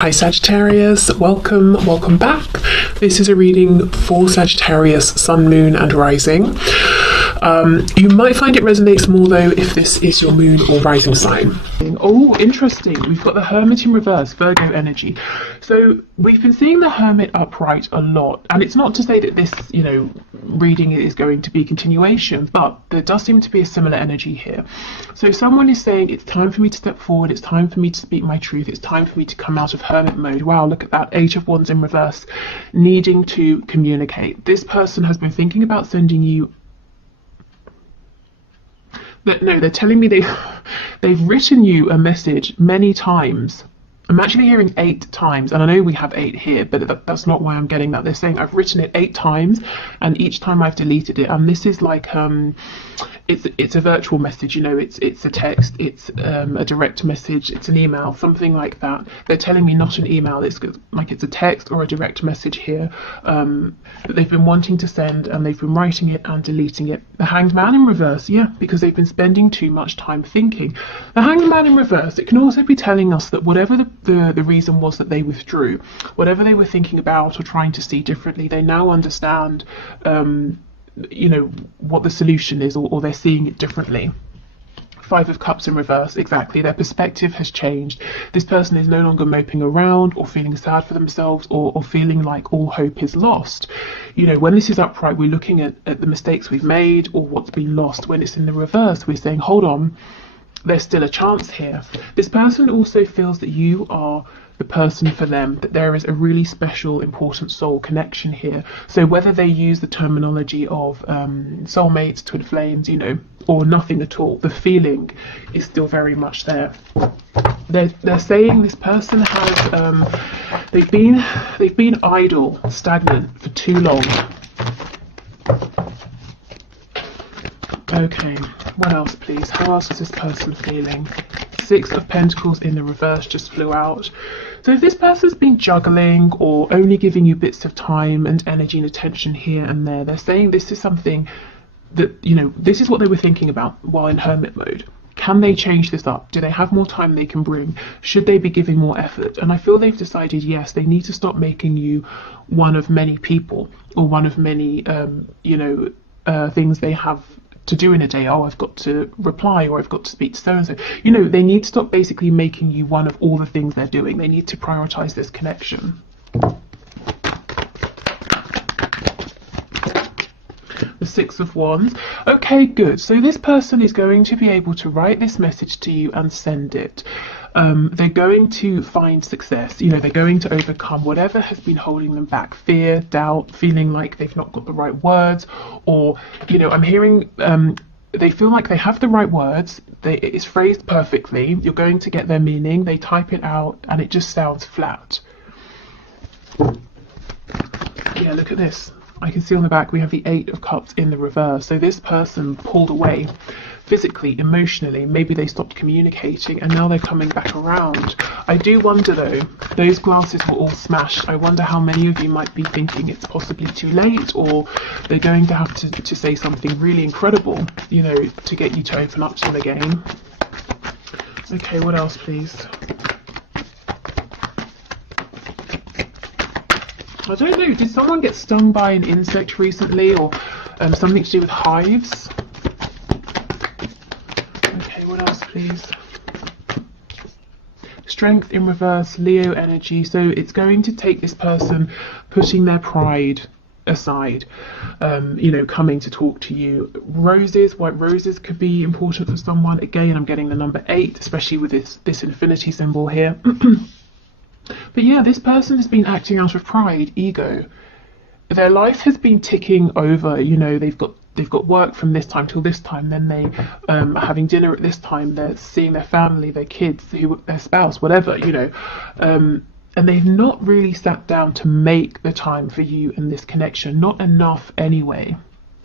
Hi Sagittarius, welcome back. This is a reading for Sagittarius Sun, Moon and Rising. You might find it resonates more though if this is your moon or rising sign. Oh, interesting. We've got the Hermit in reverse, Virgo energy. So we've been seeing the Hermit upright a lot, and it's not to say that this, reading is going to be continuation, but there does seem to be a similar energy here. So someone is saying it's time for me to step forward, it's time for me to speak my truth, it's time for me to come out of Hermit mode. Wow, look at that, Eight of Wands in reverse, needing to communicate. This person has been thinking about sending you they're telling me they've written you a message many times. I'm actually hearing 8 times, and I know we have 8 here, but that's not why I'm getting that. They're saying I've written it 8 times, and each time I've deleted it. And this is like it's a virtual message, it's a text, it's a direct message, it's an email, something like that. They're telling me not an email, it's like it's a text or a direct message here that they've been wanting to send, and they've been writing it and deleting it. The Hanged Man in reverse, yeah, because they've been spending too much time thinking. The Hanged Man in reverse, it can also be telling us that whatever the reason was that they withdrew, whatever they were thinking about or trying to see differently, they now understand what the solution is, or they're seeing it differently. 5 of Cups in reverse, exactly. Their perspective has changed. This person is no longer moping around or feeling sad for themselves or feeling like all hope is lost. When this is upright, we're looking at the mistakes we've made or what's been lost. When it's in the reverse, we're saying, hold on, there's still a chance here. This person also feels that you are the person for them, that there is a really special, important soul connection here. So whether they use the terminology of soulmates, twin flames, or nothing at all, the feeling is still very much there. They're saying this person has they've been idle, stagnant for too long. Okay, what else please? How else is this person feeling? 6 of Pentacles in the reverse just flew out. So if this person's been juggling or only giving you bits of time and energy and attention here and there, they're saying this is something that, this is what they were thinking about while in Hermit mode. Can they change this up? Do they have more time they can bring? Should they be giving more effort? And I feel they've decided, yes, they need to stop making you one of many people or one of many, things they have to do in a day. Oh, I've got to reply, or I've got to speak to so-and-so. They need to stop basically making you one of all the things they're doing. They need to prioritize this connection. The 6 of Wands. Okay, good. So this person is going to be able to write this message to you and send it. They're going to find success. They're going to overcome whatever has been holding them back. Fear, doubt, feeling like they've not got the right words, or, I'm hearing they feel like they have the right words. It's phrased perfectly. You're going to get their meaning. They type it out and it just sounds flat. Yeah, look at this. I can see on the back we have the 8 of Cups in the reverse. So this person pulled away physically, emotionally. Maybe they stopped communicating and now they're coming back around. I do wonder though, those glasses were all smashed. I wonder how many of you might be thinking it's possibly too late, or they're going to have to say something really incredible, to get you to open up to them again. Okay, what else please? I don't know, did someone get stung by an insect recently, or something to do with hives? Okay, what else please? Strength in reverse, Leo energy. So it's going to take this person putting their pride aside, coming to talk to you. Roses, white roses could be important for someone. Again, I'm getting the number 8, especially with this infinity symbol here. But yeah, this person has been acting out of pride, ego. Their life has been ticking over. They've got work from this time till this time, then they are having dinner at this time, they're seeing their family, their kids, their spouse, whatever, and they've not really sat down to make the time for you and this connection, not enough anyway.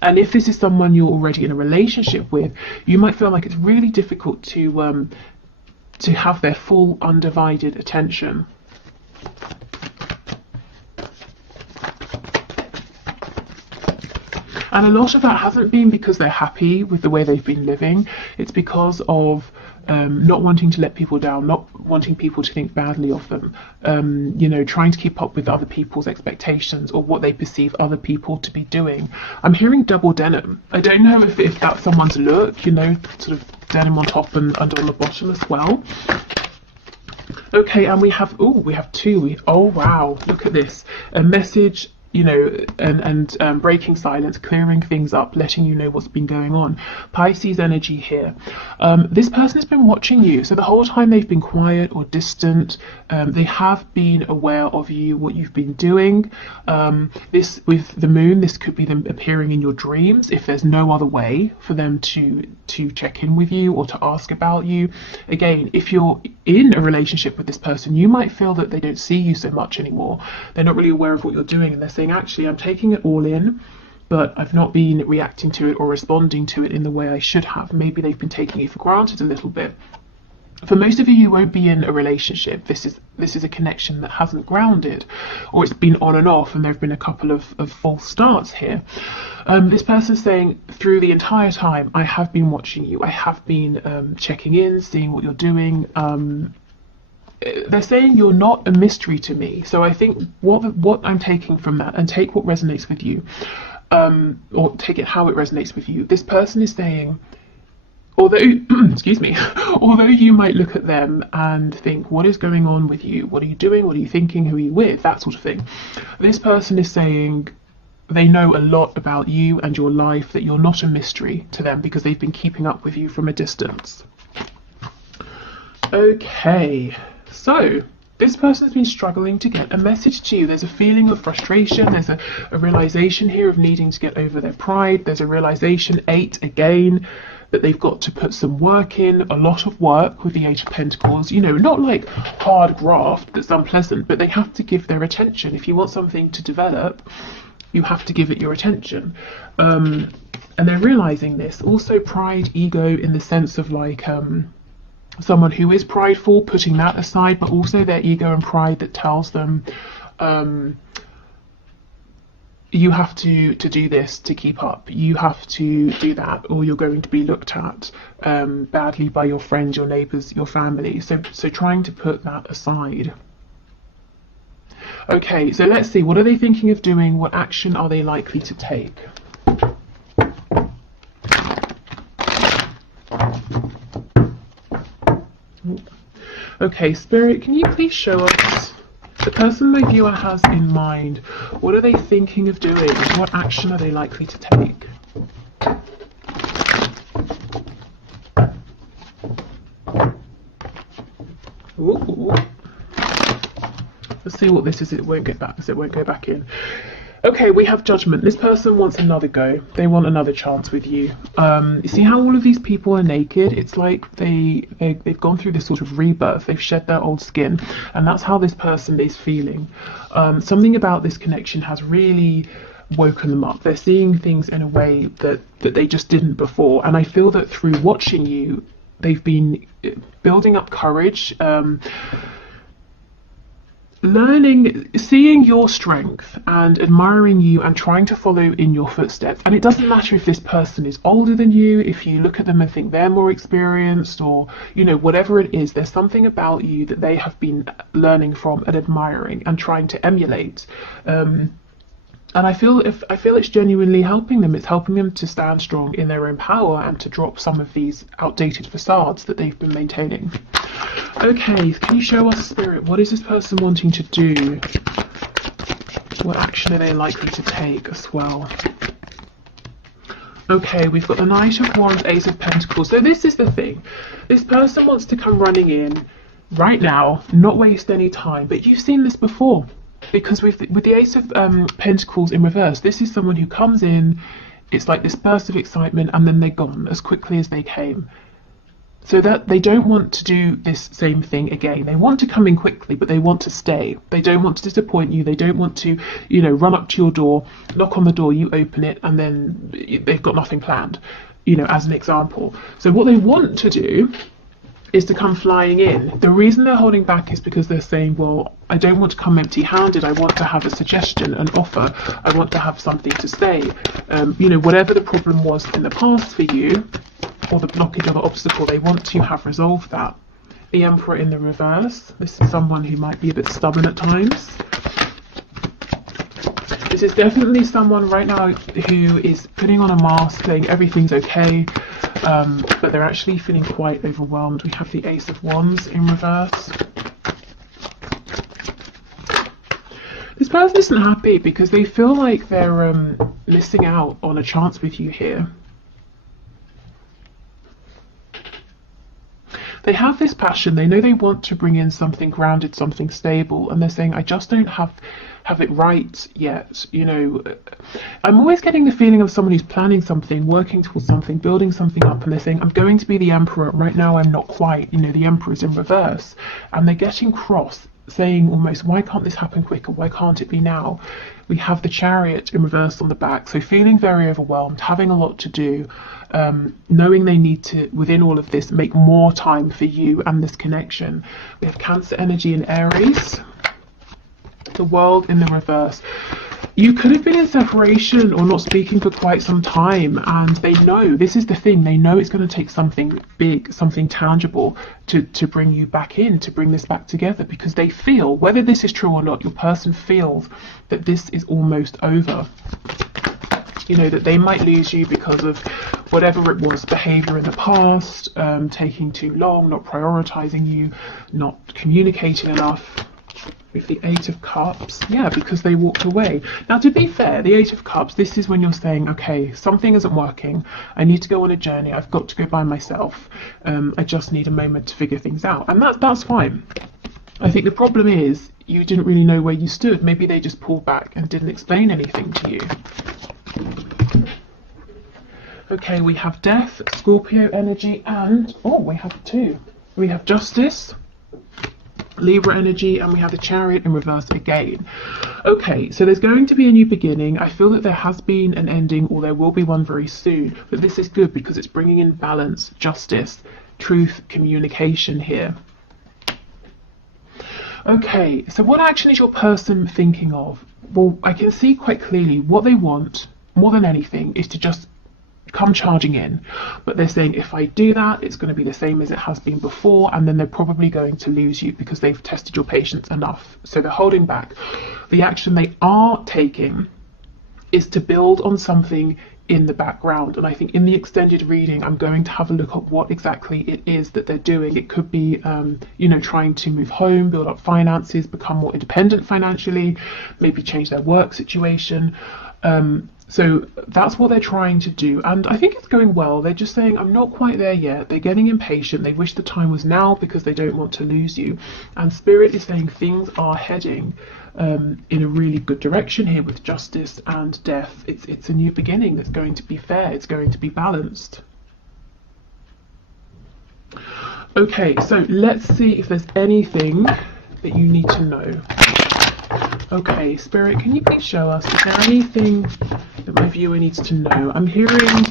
And if this is someone you're already in a relationship with, you might feel like it's really difficult to have their full undivided attention. And a lot of that hasn't been because they're happy with the way they've been living. It's because of not wanting to let people down, not wanting people to think badly of them, you know, trying to keep up with other people's expectations or what they perceive other people to be doing. I'm hearing double denim. I don't know if that's someone's look, you know, sort of denim on top and on the bottom as well. Okay, and we have two. Oh wow, look at this. A message, you know, and breaking silence, clearing things up, letting you know what's been going on. Pisces energy here. This person has been watching you, so the whole time they've been quiet or distant. They have been aware of you, what you've been doing. This with the moon, this could be them appearing in your dreams if there's no other way for them to check in with you or to ask about you. Again, if you're in a relationship with this person, you might feel that they don't see you so much anymore. They're not really aware of what you're doing, and they're saying, actually, I'm taking it all in, but I've not been reacting to it or responding to it in the way I should have. Maybe they've been taking it for granted a little bit. For most of you, you won't be in a relationship. This is a connection that hasn't grounded, or it's been on and off, and there have been a couple of false starts here. This person's saying, through the entire time, I have been watching you. I have been checking in, seeing what you're doing. They're saying you're not a mystery to me. So I think what I'm taking from that, and take what resonates with you, or take it how it resonates with you. This person is saying, although excuse me, although you might look at them and think, what is going on with you? What are you doing? What are you thinking? Who are you with? That sort of thing. This person is saying they know a lot about you and your life, that you're not a mystery to them because they've been keeping up with you from a distance. Okay, so this person has been struggling to get a message to you. There's a feeling of frustration. There's a realization here of needing to get over their pride. There's a realization, 8 again, that they've got to put some work in, a lot of work with the 8 of Pentacles. You know, not like hard graft that's unpleasant, but they have to give their attention. If you want something to develop, you have to give it your attention. And they're realizing this. Also pride, ego, in the sense of like someone who is prideful, putting that aside, but also their ego and pride that tells them you have to do this to keep up, you have to do that, or you're going to be looked at badly by your friends, your neighbours, your family. So trying to put that aside. Okay, so let's see, what are they thinking of doing? What action are they likely to take? Okay, Spirit, can you please show us the person my viewer has in mind? What are they thinking of doing? What action are they likely to take? Ooh. Let's see what this is. It won't get back, so it won't go back in. Okay, we have Judgment. This person wants another go. They want another chance with you. You see how all of these people are naked? It's like they've gone through this sort of rebirth. They've shed their old skin, and that's how this person is feeling. Something about this connection has really woken them up. They're seeing things in a way that they just didn't before, and I feel that through watching you, they've been building up courage, learning, seeing your strength and admiring you and trying to follow in your footsteps. And it doesn't matter if this person is older than you, if you look at them and think they're more experienced, or, you know, whatever it is, there's something about you that they have been learning from and admiring and trying to emulate. And I feel it's genuinely helping them. It's helping them to stand strong in their own power and to drop some of these outdated facades that they've been maintaining. Okay, can you show us, Spirit, what is this person wanting to do? What action are they likely to take as well? Okay, we've got the Knight of Wands, Ace of Pentacles. So this is the thing. This person wants to come running in right now, not waste any time. But you've seen this before. Because with the Ace of Pentacles in reverse, this is someone who comes in, it's like this burst of excitement, and then they're gone as quickly as they came. So that they don't want to do this same thing again. They want to come in quickly, but they want to stay. They don't want to disappoint you. They don't want to, you know, run up to your door, knock on the door, you open it, and then they've got nothing planned, you know, as an example. So what they want to do is to come flying in. The reason they're holding back is because they're saying, well, I don't want to come empty-handed. I want to have a suggestion, an offer. I want to have something to say. You know, whatever the problem was in the past for you, or the blockage or the obstacle, they want to have resolved that. the Emperor in the reverse. This is someone who might be a bit stubborn at times. This is definitely someone right now who is putting on a mask, saying everything's okay, but they're actually feeling quite overwhelmed. We have the Ace of Wands in reverse. This person isn't happy because they feel like they're missing out on a chance with you here. They have this passion, they know they want to bring in something grounded, something stable, and they're saying, I just don't have it right yet. You know, I'm always getting the feeling of someone who's planning something, working towards something, building something up, and they're saying, I'm going to be the Emperor. Right now I'm not quite. You know, the Emperor's in reverse. And they're getting cross, saying almost, why can't this happen quicker? Why can't it be now? We have the Chariot in reverse on the back, so feeling very overwhelmed, having a lot to do, knowing they need to, within all of this, make more time for you and this connection. We have Cancer energy in Aries, the World in the reverse. You could have been in separation or not speaking for quite some time, and they know, this is the thing, they know it's going to take something big, something tangible to bring you back in, to bring this back together, because they feel, whether this is true or not, your person feels that this is almost over. You know, that they might lose you because of whatever it was, behaviour in the past, taking too long, not prioritising you, not communicating enough. With the Eight of Cups, yeah, because they walked away. Now, to be fair, the Eight of Cups, this is when you're saying, okay, something isn't working, I need to go on a journey, I've got to go by myself, I just need a moment to figure things out, and that's fine. I think the problem is you didn't really know where you stood. Maybe they just pulled back and didn't explain anything to you. Okay, we have Death, Scorpio energy, and we have two. We have Justice, Libra energy, and we have the Chariot in reverse again. Okay, so there's going to be a new beginning. I feel that there has been an ending, or there will be one very soon, but this is good because it's bringing in balance, justice, truth, communication here. Okay, so what action is your person thinking of? Well, I can see quite clearly what they want more than anything is to just come charging in, but they're saying, if I do that, it's going to be the same as it has been before, and then they're probably going to lose you because they've tested your patience enough, so they're holding back. The action they are taking is to build on something in the background, and I think in the extended reading I'm going to have a look at what exactly it is that they're doing. It could be you know, trying to move home, build up finances, become more independent financially, maybe change their work situation. So that's what they're trying to do, and I think it's going well. They're just saying, I'm not quite there yet. They're getting impatient. They wish the time was now because they don't want to lose you. And Spirit is saying things are heading in a really good direction here with Justice and Death. It's a new beginning that's going to be fair. It's going to be balanced. Okay, so let's see if there's anything that you need to know. Okay, Spirit, can you please show us, is there anything that my viewer needs to know? I'm hearing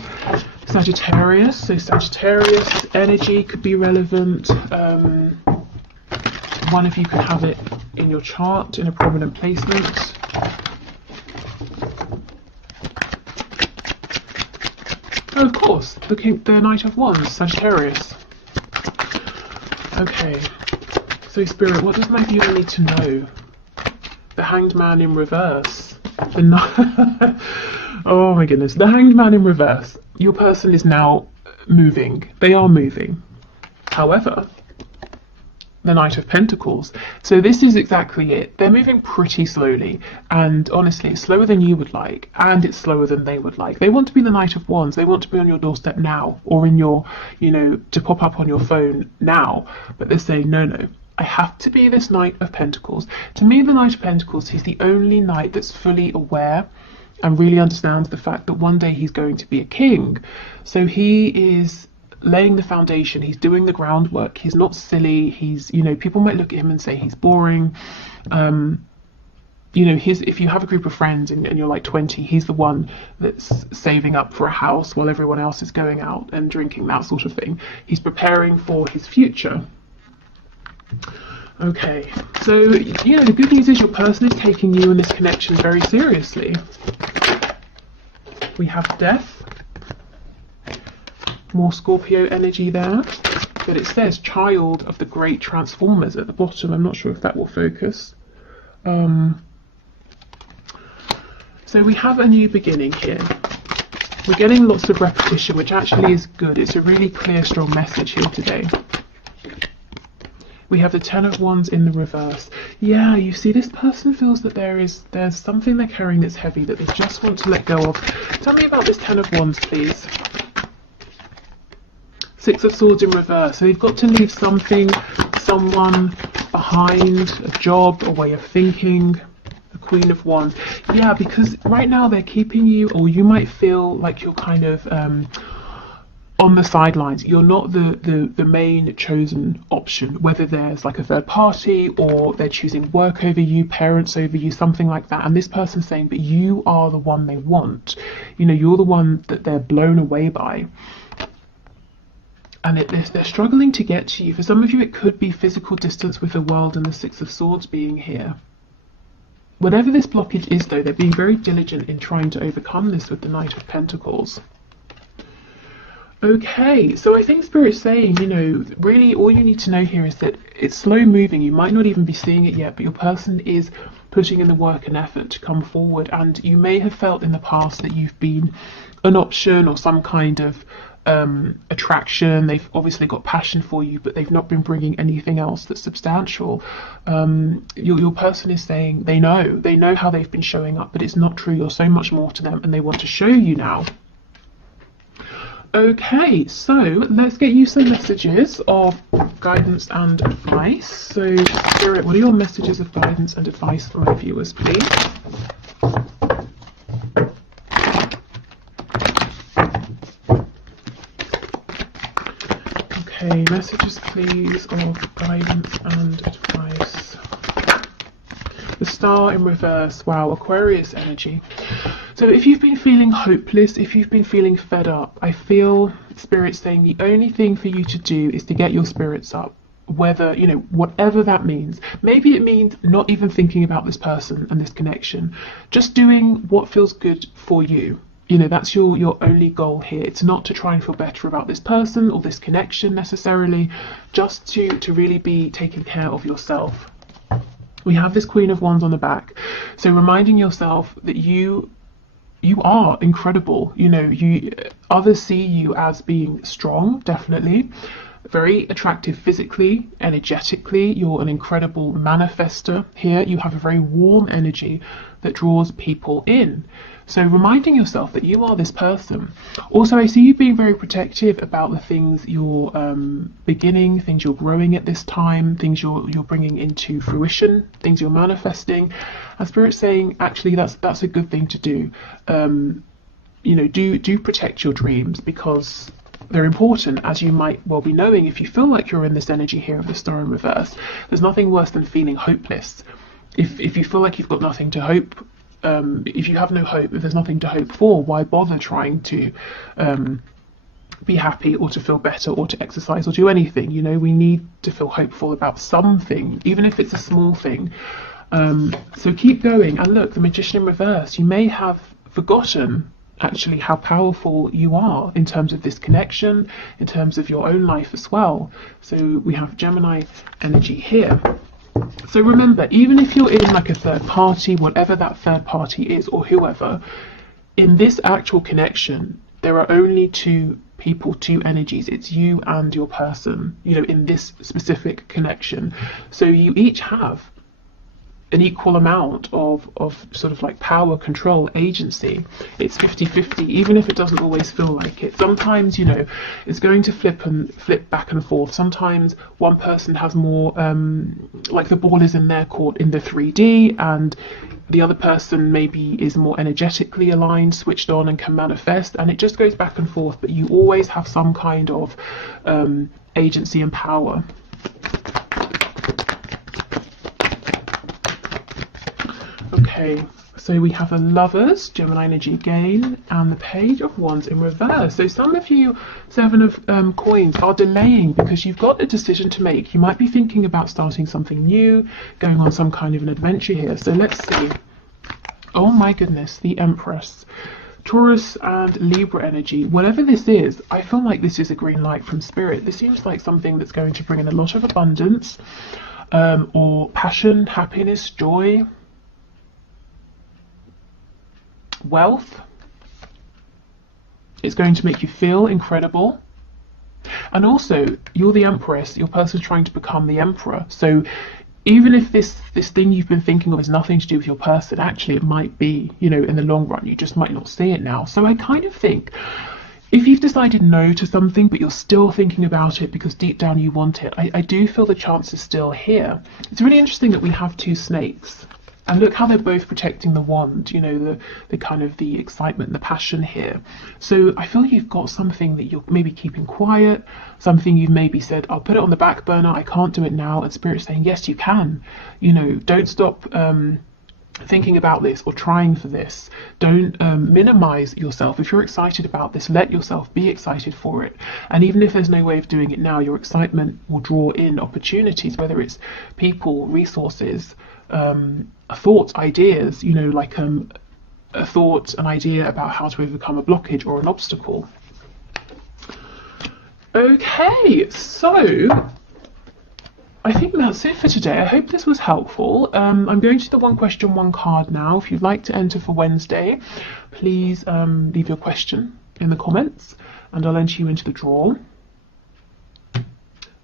Sagittarius, so Sagittarius energy could be relevant. One of you could have it in your chart in a prominent placement. Oh, of course, the Knight of Wands, Sagittarius. Okay, so Spirit, what does my viewer need to know? The Hanged Man in reverse. Oh my goodness, the Hanged Man in reverse. Your person is now moving. They are moving. However, the Knight of Pentacles. So this is exactly it. They're moving pretty slowly, and honestly, it's slower than you would like, and it's slower than they would like. They want to be the Knight of Wands. They want to be on your doorstep now, or in your, you know, to pop up on your phone now. But they're saying, no. I have to be this Knight of Pentacles. To me, the Knight of Pentacles, he's the only knight that's fully aware and really understands the fact that one day he's going to be a king. So he is laying the foundation, he's doing the groundwork, he's not silly, he's, you know, people might look at him and say he's boring. You know, if you have a group of friends and you're like 20, he's the one that's saving up for a house while everyone else is going out and drinking, that sort of thing. He's preparing for his future. Okay, so, you know, the good news is your person is taking you and this connection very seriously. We have Death. More Scorpio energy there. but it says child of the great transformers at the bottom. I'm not sure if that will focus. So we have a new beginning here. We're getting lots of repetition, which actually is good. It's a really clear, strong message here today. We have the Ten of Wands in the reverse. Yeah, you see, this person feels that there's something they're carrying that's heavy that they just want to let go of. Tell me about this Ten of Wands, please. Six of Swords in reverse. So they've got to leave something, someone behind, a job, a way of thinking. The Queen of Wands. Yeah, because right now they're keeping you, or you might feel like you're kind of on the sidelines. You're not the main chosen option, whether there's like a third party or they're choosing work over you, parents over you, something like that. And this person's saying, but you are the one they want. You know, you're the one that they're blown away by. And they're struggling to get to you. For some of you, it could be physical distance with the World and the Six of Swords being here. Whatever this blockage is, though, they're being very diligent in trying to overcome this with the Knight of Pentacles. Okay, so I think Spirit's saying, you know, really all you need to know here is that it's slow moving. You might not even be seeing it yet, but your person is putting in the work and effort to come forward. And you may have felt in the past that you've been an option or some kind of attraction. They've obviously got passion for you, but they've not been bringing anything else that's substantial. Your person is saying they know how they've been showing up, but it's not true. You're so much more to them, and they want to show you now. Okay, so let's get you some messages of guidance and advice. So Spirit, what are your messages of guidance and advice for my viewers, please? Okay, messages please of guidance and advice. The Star in reverse. Wow, Aquarius energy. So if you've been feeling hopeless, if you've been feeling fed up, I feel Spirit saying the only thing for you to do is to get your spirits up. Whether, you know, whatever that means. Maybe it means not even thinking about this person and this connection. Just doing what feels good for you. You know, that's your only goal here. It's not to try and feel better about this person or this connection necessarily, just to really be taking care of yourself. We have this Queen of Wands on the back. So reminding yourself that you are incredible. You know, others see you as being strong, definitely. Very attractive physically, energetically. You're an incredible manifester here. You have a very warm energy that draws people in. So reminding yourself that you are this person. Also, I see you being very protective about the things you're beginning, things you're growing at this time, things you're bringing into fruition, things you're manifesting. And Spirit's saying, actually, that's a good thing to do. You know, do protect your dreams, because they're important, as you might well be knowing. If you feel like you're in this energy here of the Star in reverse, there's nothing worse than feeling hopeless. If you feel like you've got nothing to hope, if you have no hope, if there's nothing to hope for, why bother trying to be happy or to feel better or to exercise or do anything? You know, we need to feel hopeful about something, even if it's a small thing. So keep going. And look, the Magician in reverse, you may have forgotten actually how powerful you are in terms of this connection, in terms of your own life as well. So we have Gemini energy here. So remember, even if you're in like a third party, whatever that third party is, or whoever, in this actual connection, there are only two people, two energies. It's you and your person, you know, in this specific connection. So you each have an equal amount of sort of like power, control, agency. It's 50-50, even if it doesn't always feel like it. Sometimes, you know, it's going to flip back and forth. Sometimes one person has more, like the ball is in their court in the 3D, and the other person maybe is more energetically aligned, switched on, and can manifest, and it just goes back and forth, but you always have some kind of agency and power. Okay, so we have a Lovers, Gemini energy again, and the Page of Wands in reverse. So some of you, Seven of Coins, are delaying because you've got a decision to make. You might be thinking about starting something new, going on some kind of an adventure here. So let's see. Oh my goodness, the Empress. Taurus and Libra energy, whatever this is, I feel like this is a green light from Spirit. This seems like something that's going to bring in a lot of abundance, or passion, happiness, joy, wealth. It's going to make you feel incredible. And also, you're the Empress, your person's trying to become the Emperor. So even if this thing you've been thinking of has nothing to do with your person, actually it might be, you know, in the long run. You just might not see it now. So I kind of think if you've decided no to something, but you're still thinking about it because deep down you want it, I do feel the chance is still here. It's really interesting that we have two snakes. And look how they're both protecting the wand, you know, the kind of the excitement and the passion here. So I feel you've got something that you're maybe keeping quiet, something you've maybe said, I'll put it on the back burner, I can't do it now. And Spirit's saying, yes, you can. You know, don't stop thinking about this or trying for this. Don't minimize yourself. If you're excited about this, let yourself be excited for it. And even if there's no way of doing it now, your excitement will draw in opportunities, whether it's people, resources, thoughts, ideas, you know, like a thought, an idea about how to overcome a blockage or an obstacle. Okay, so I think that's it for today. I hope this was helpful. I'm going to the one question, one card now. If you'd like to enter for Wednesday, please leave your question in the comments and I'll enter you into the draw.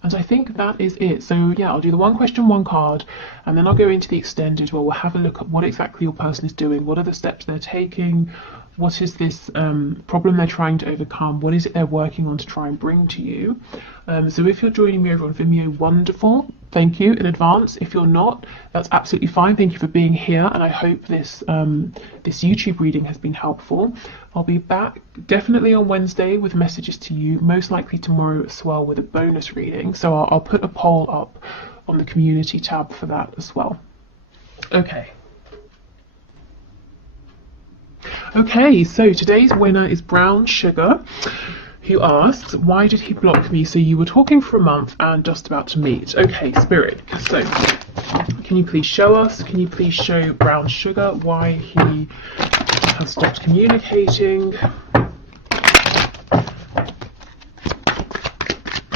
And I think that is it. So yeah, I'll do the one question, one card, and then I'll go into the extended where we'll have a look at what exactly your person is doing, what are the steps they're taking, what is this problem they're trying to overcome, what is it they're working on to try and bring to you. So if you're joining me over on Vimeo, wonderful. Thank you in advance. If you're not, that's absolutely fine. Thank you for being here, and I hope this this YouTube reading has been helpful. I'll be back definitely on Wednesday with messages to you, most likely tomorrow as well with a bonus reading. So I'll put a poll up on the community tab for that as well. Okay. Okay, so today's winner is Brown Sugar, who asks, why did he block me? So you were talking for a month and just about to meet. Okay, Spirit, so can you please show us, can you please show Brown Sugar why he has stopped communicating?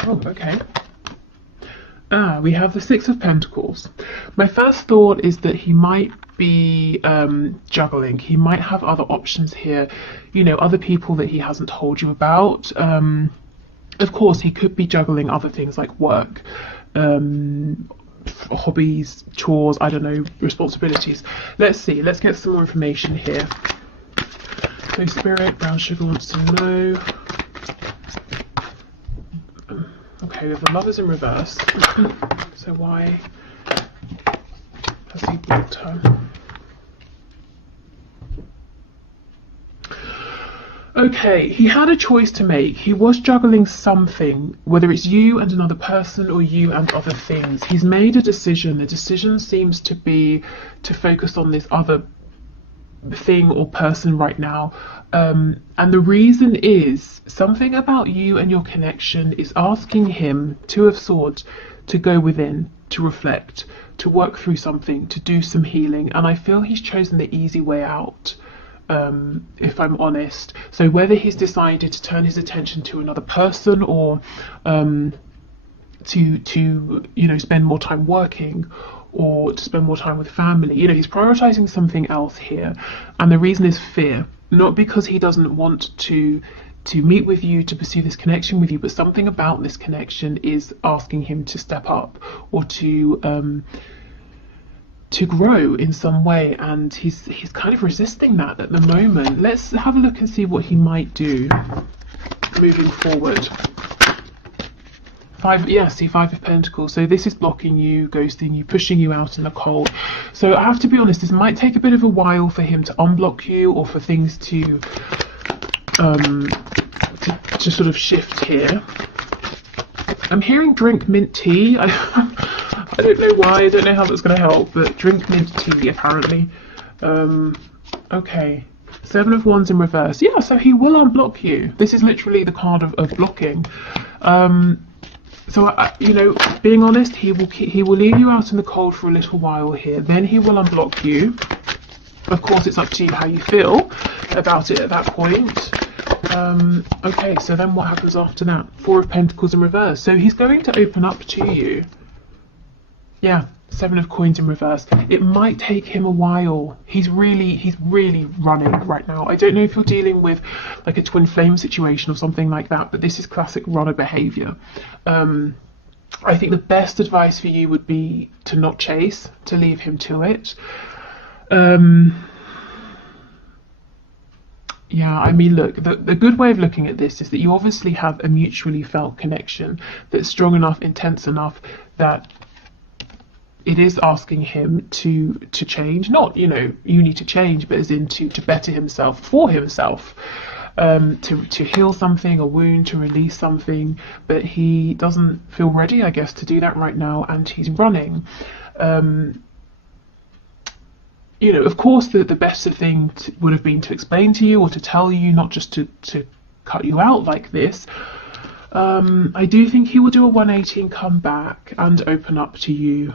Oh, okay. We have the Six of Pentacles. My first thought is that he might be juggling. He might have other options here, you know, other people that he hasn't told you about. Of course, he could be juggling other things like work, hobbies, chores, I don't know, responsibilities. Let's see, let's get some more information here. So Spirit, Brown Sugar wants to know. Okay, we have the Lovers in reverse. So why has he blocked her? Okay, he had a choice to make. He was juggling something, whether it's you and another person or you and other things. He's made a decision. The decision seems to be to focus on this other thing or person right now. And the reason is something about you and your connection is asking him, Two of Swords, to go within, to reflect, to work through something, to do some healing. And I feel he's chosen the easy way out, if I'm honest. So whether he's decided to turn his attention to another person or to you know, spend more time working or to spend more time with family, you know, he's prioritizing something else here. And the reason is fear, not because he doesn't want to meet with you, to pursue this connection with you, but something about this connection is asking him to step up or to grow in some way, and he's kind of resisting that at the moment. Let's have a look and see what he might do moving forward. Five of Pentacles. So this is blocking you, ghosting you, pushing you out in the cold. So I have to be honest, this might take a bit of a while for him to unblock you or for things to sort of shift here. I'm hearing drink mint tea. I don't know why, I don't know how that's going to help, but drink mint tea apparently. Okay, Seven of Wands in reverse. Yeah, so he will unblock you. This is literally the card of blocking. So you know, being honest, he will leave you out in the cold for a little while here. Then he will unblock you. Of course, it's up to you how you feel about it at that point. Okay, so then what happens after that? Four of Pentacles in reverse. So he's going to open up to you. Yeah, Seven of Coins in reverse. It might take him a while. He's really running right now. I don't know if you're dealing with like a twin flame situation or something like that, but this is classic runner behavior. I think the best advice for you would be to not chase, to leave him to it. Yeah, I mean, look, the good way of looking at this is that you obviously have a mutually felt connection that's strong enough, intense enough that it is asking him to change. Not, you know, you need to change, but as in to better himself for himself, to heal something, a wound, to release something. But he doesn't feel ready, I guess, to do that right now, and he's running. You know, of course, the best thing would have been to explain to you or to tell you, not just to cut you out like this. I do think he will do a 180 and come back and open up to you.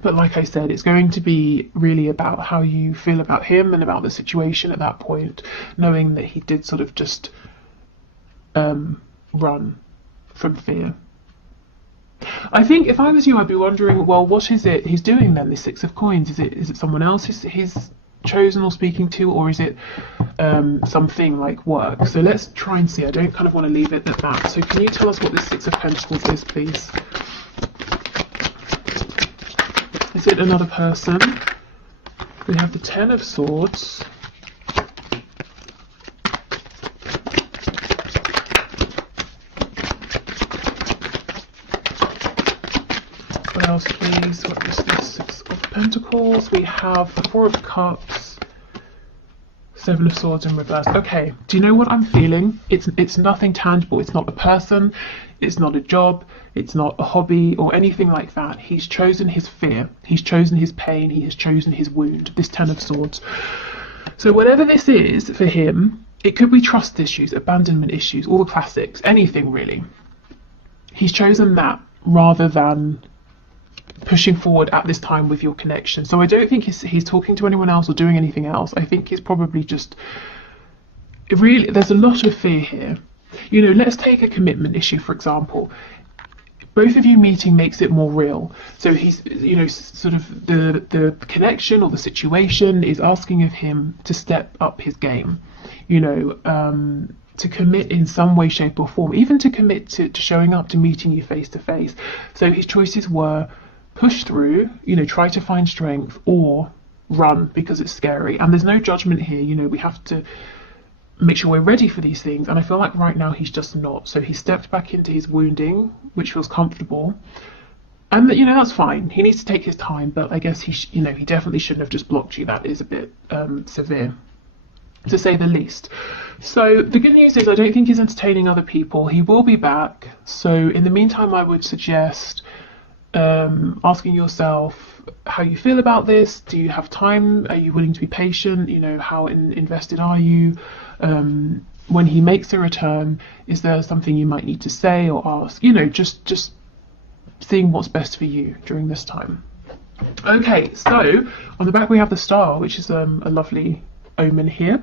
But like I said, it's going to be really about how you feel about him and about the situation at that point, knowing that he did sort of just run from fear. I think if I was you, I'd be wondering, well, what is it he's doing then, this Six of Coins? Is it someone else he's chosen or speaking to, or is it something like work? So let's try and see. I don't kind of want to leave it at that. So can you tell us what this Six of Pentacles is, please? Is it another person? We have the Ten of Swords. What else, please? What is this? Six of Pentacles. We have Four of Cups, Seven of Swords in reverse. Okay, do you know what I'm feeling? It's nothing tangible. It's not a person. It's not a job. It's not a hobby or anything like that. He's chosen his fear. He's chosen his pain. He has chosen his wound. This Ten of Swords. So whatever this is for him, it could be trust issues, abandonment issues, all the classics, anything really. He's chosen that rather than pushing forward at this time with your connection. So I don't think he's talking to anyone else or doing anything else. I think he's probably just really, there's a lot of fear here. You know, let's take a commitment issue, for example. Both of you meeting makes it more real. So he's, you know, sort of the connection or the situation is asking of him to step up his game, you know, to commit in some way, shape or form, even to commit to showing up, to meeting you face to face. So his choices were push through, you know, try to find strength, or run because it's scary. And there's no judgment here. You know, we have to make sure we're ready for these things. And I feel like right now he's just not. So he stepped back into his wounding, which feels comfortable. And, you know, that's fine. He needs to take his time, but I guess you know, he definitely shouldn't have just blocked you. That is a bit severe, to say the least. So the good news is I don't think he's entertaining other people. He will be back. So in the meantime, I would suggest asking yourself how you feel about this. Do you have time? Are you willing to be patient? You know, how invested are you? When he makes a return, is there something you might need to say or ask? You know, just seeing what's best for you during this time. Okay, so on the back we have the Star, which is a lovely omen here.